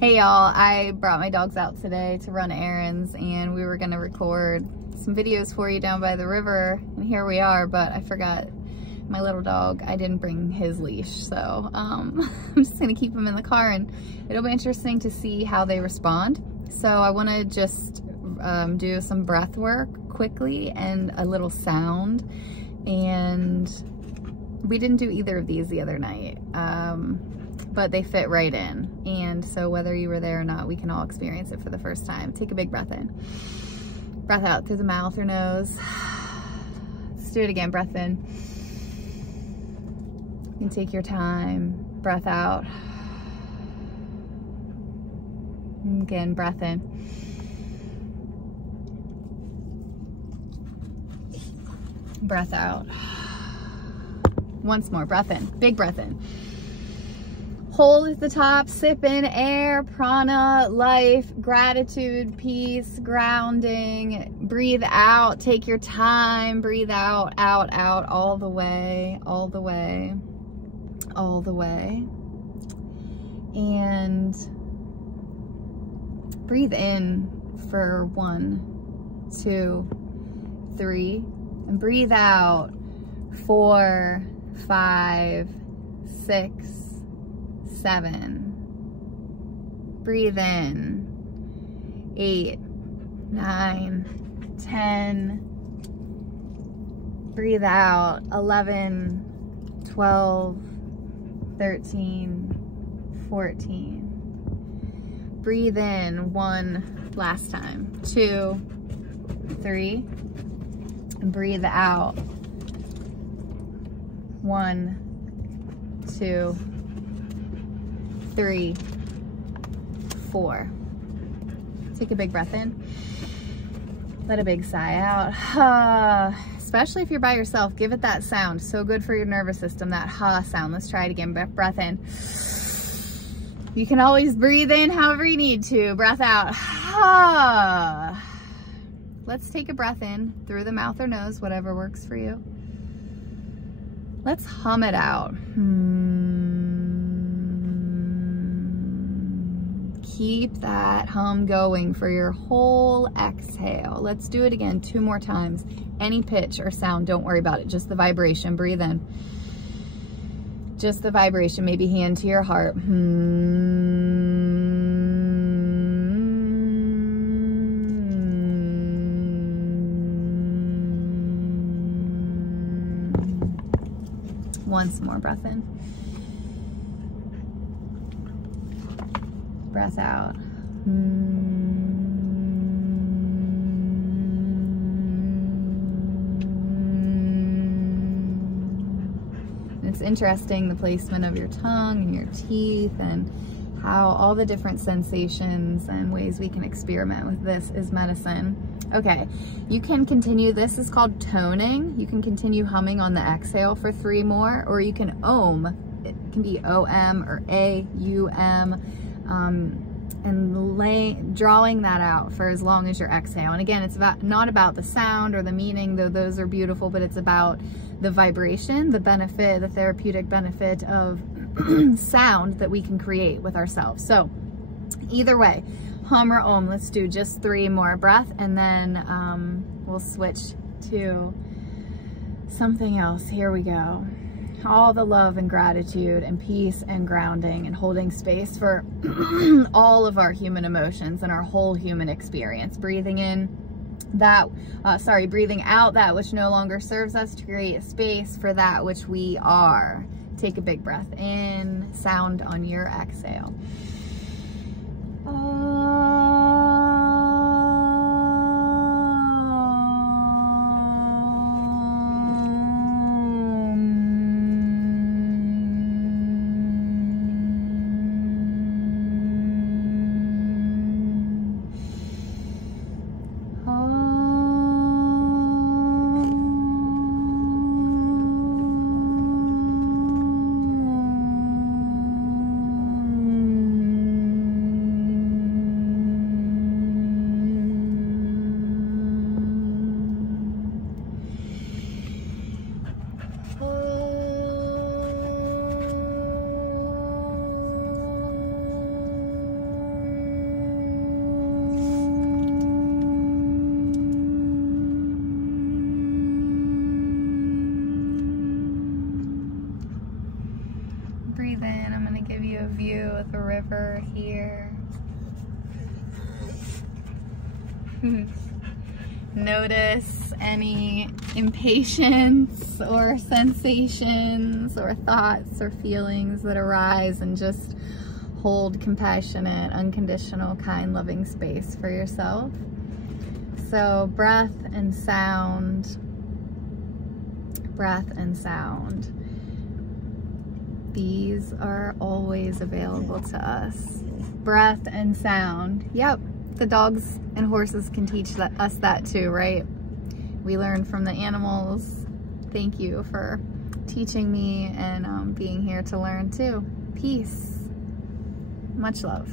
Hey y'all, I brought my dogs out today to run errands and we were gonna record some videos for you down by the river, and here we are, but I forgot my little dog. I didn't bring his leash, so I'm just gonna keep him in the car, and it'll be interesting to see how they respond. So I wanna just do some breath work quickly and a little sound, and we didn't do either of these the other night. But they fit right in. And so whether you were there or not, we can all experience it for the first time. Take a big breath in. Breath out through the mouth or nose. Let's do it again, breath in. You can take your time. Breath out. Again, breath in. Breath out. Once more, breath in, big breath in. Hold at the top, sip in air, prana, life, gratitude, peace, grounding. Breathe out, take your time, breathe out, out, out, all the way, all the way, all the way. And breathe in for 1, 2, 3, and breathe out 4, 5, 6, 7. Breathe in 8, 9, 10. Breathe out 11, 12, 13, 14. Breathe in 1 last time, 2, 3, and breathe out 1, 2, 3, 4. Take a big breath in. Let a big sigh out. Especially if you're by yourself, give it that sound. So good for your nervous system, that ha sound. Let's try it again. Breath in. You can always breathe in however you need to. Breath out. Ha. Let's take a breath in through the mouth or nose, whatever works for you. Let's hum it out. Keep that hum going for your whole exhale. Let's do it again 2 more times. Any pitch or sound, don't worry about it. Just the vibration. Breathe in. Just the vibration. Maybe hand to your heart. Once more, breath in. Breath out. It's interesting, the placement of your tongue and your teeth and how all the different sensations and ways we can experiment with this is medicine. Okay, you can continue. This is called toning. You can continue humming on the exhale for 3 more, or you can om. It can be O-M or A-U-M. And drawing that out for as long as your exhale. And again, it's not about the sound or the meaning, though those are beautiful, but it's about the vibration, the benefit, the therapeutic benefit of sound that we can create with ourselves. So either way, hum or om. Let's do just 3 more breath, and then we'll switch to something else. Here we go. All the love and gratitude and peace and grounding and holding space for all of our human emotions and our whole human experience. Breathing in breathing out that which no longer serves us to create space for that which we are. Take a big breath in, sound on your exhale. here. Notice any impatience or sensations or thoughts or feelings that arise, and just hold compassionate, unconditional, kind, loving space for yourself. So breath and sound, breath and sound. These are always available to us. Breath and sound. Yep, the dogs and horses can teach us that too, right? We learn from the animals. Thank you for teaching me and being here to learn too. Peace. Much love.